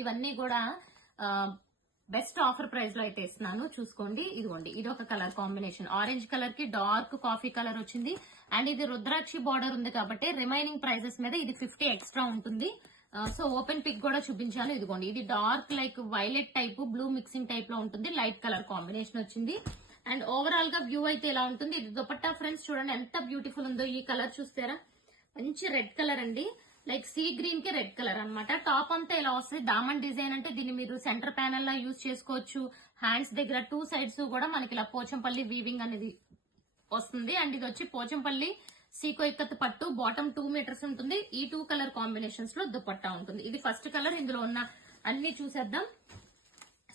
ఇవన్నీ కూడా best offer price లో అయితే ఇస్తున్నాను, చూసుకోండి. ఇదిగోండి, ఇది ఒక కలర్ కాంబినేషన్, ఆరెంజ్ కలర్ కి డార్క్ కాఫీ కలర్ వచ్చింది. అండ్ ఇది రుద్రాక్షి బార్డర్ ఉంది కాబట్టి రిమైనింగ్ ప్రైజెస్ మీద ఇది 50 ఎక్స్ట్రా ఉంటుంది. సో ఓపెన్ పిక్ కూడా చూపించాను. ఇదిగోండి, ఇది dark like violet type blue mixing type లో ఉంటుంది, లైట్ కలర్ కాంబినేషన్ వచ్చింది. అండ్ ఓవరాల్ గా వ్యూ అయితే ఇలా ఉంటుంది. ఇది దుపట్టా ఫ్రెండ్స్, చూడండి ఎంత బ్యూటిఫుల్ ఉందో. ఈ కలర్ చూస్తారా, మంచి రెడ్ కలర్ అండి, లైక్ సీ గ్రీన్ కి రెడ్ కలర్ అన్నమాట. టాప్ అంతా ఇలా వస్తుంది. దామన్ డిజైన్ అంటే దీన్ని మీరు సెంటర్ ప్యానల్ లా యూజ్ చేసుకోవచ్చు. హ్యాండ్స్ దగ్గర 2 సైడ్స్ కూడా మనకి ఇలా పోచంపల్లి వీవింగ్ అనేది వస్తుంది. అండ్ ఇది వచ్చి పోచంపల్లి సీకో ఇక్కత్ పట్టు, బాటమ్ 2 మీటర్స్ ఉంటుంది. ఈ 2 కలర్ కాంబినేషన్స్ లో దుపట్టా ఉంటుంది. ఇది ఫస్ట్ కలర్. ఇందులో ఉన్న అన్ని చూసేద్దాం.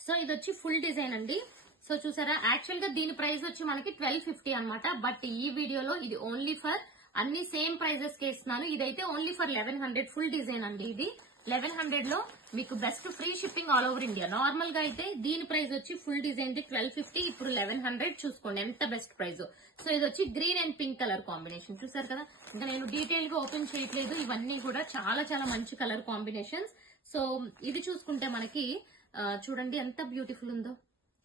సో ఇది వచ్చి ఫుల్ డిజైన్ అండి. సో చూసారా, యాక్చువల్ గా దీని ప్రైస్ వచ్చి మనకి 1250 అనమాట. బట్ ఈ వీడియోలో ఇది ఓన్లీ ఫర్ అన్ని సేమ్ ప్రైజెస్ కి ఇస్తున్నాను. ఇదైతే ఓన్లీ ఫర్ 1100 ఫుల్ డిజైన్ అండి. ఇది 1100 లో మీకు best free shipping all over India. Normal గా అయితే దీని ప్రైస్ వచ్చి ఫుల్ డిజైన్ ది 1250, ఇప్పుడు 1100. చూసుకోండి ఎంత బెస్ట్ ప్రైస్. సో ఇది వచ్చి green and pink colour combination, చూసారు కదా. ఇంకా నేను డీటెయిల్ గా ఓపెన్ చేయట్లేదు, ఇవన్నీ కూడా చాలా చాలా మంచి కలర్ కాంబినేషన్స్. సో ఇది చూసుకుంటే మనకి చూడండి ఎంత బ్యూటిఫుల్ ఉందో,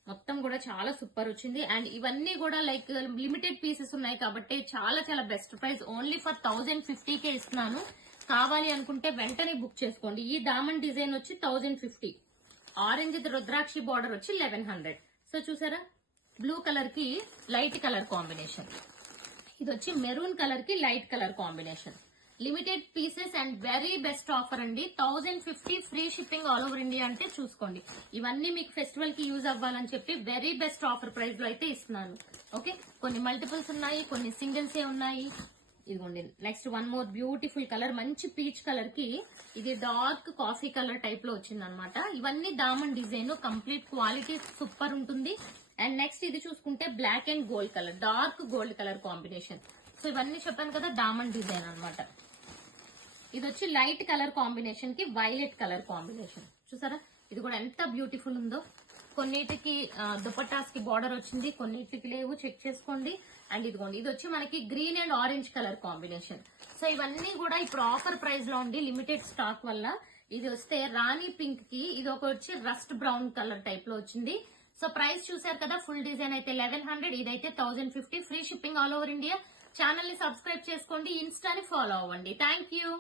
మొత్తం కూడా చాలా సూపర్ వచ్చింది. అండ్ ఇవన్నీ కూడా లైక్ లిమిటెడ్ పీసెస్ ఉన్నాయి కాబట్టి చాలా చాలా బెస్ట్ ప్రైస్, ఓన్లీ ఫర్ 1050కే ఇస్తున్నాను. కావాలి అనుకుంటే వెంటనే బుక్ చేసుకోండి. ఈ దామన్ డిజైన్ వచ్చి 1050, ఆరెంజ్ రుద్రాక్షి బార్డర్ వచ్చి 1100. సో చూసారా, బ్లూ కలర్ కి లైట్ కలర్ కాంబినేషన్, ఇది వచ్చి మెరూన్ కలర్ కి light colour combination. Limited pieces and very best offer అండి. 1050 free shipping all over India అంటే చూసుకోండి. ఇవన్నీ మీకు ఫెస్టివల్ కి యూజ్ అవ్వాలని చెప్పి వెరీ బెస్ట్ ఆఫర్ ప్రైస్ లో అయితే ఇస్తున్నాను. ఓకే, కొన్ని మల్టిపుల్స్ ఉన్నాయి, కొన్ని సింగిల్స్ ఏ ఉన్నాయి. ఇదిగోండి, next one more beautiful colour, మంచి పీచ్ కలర్ కి ఇది డార్క్ కాఫీ కలర్ టైప్ లో వచ్చింది అనమాట. ఇవన్నీ దామన్ డిజైన్, కంప్లీట్ క్వాలిటీ సూపర్ ఉంటుంది. అండ్ నెక్స్ట్ ఇది చూసుకుంటే black and gold colour, dark gold colour combination. So ఇవన్నీ చెప్పాను కదా దామన్ డిజైన్ అనమాట. ఇది వచ్చి లైట్ కలర్ కాంబినేషన్ కి వైలెట్ కలర్ కాంబినేషన్, చూసారా. ఇది కూడా ఎంత బ్యూటిఫుల్ ఉందో. కొన్నిటికి దుపట్టాస్ కి బార్డర్ వచ్చింది, కొన్నిటికి లేవు, చెక్ చేసుకోండి. అండ్ ఇదిగోండి, ఇది వచ్చి మనకి green and orange colour combination. So ఇవన్నీ కూడా ఇప్పుడు ఆఫర్ ప్రైస్ లో ఉండి లిమిటెడ్ స్టాక్ వల్ల. ఇది వస్తే రాణి పింక్ కి ఇది ఒక వచ్చి రస్ట్ బ్రౌన్ కలర్ టైప్ లో వచ్చింది. సో ప్రైస్ చూసారు కదా, ఫుల్ డిజైన్ అయితే 1100, ఇదైతే 1050 free shipping all over India. Channel ని సబ్స్క్రైబ్ చేసుకోండి, ఇన్స్టాని ఫాలో అవ్వండి. Thank you.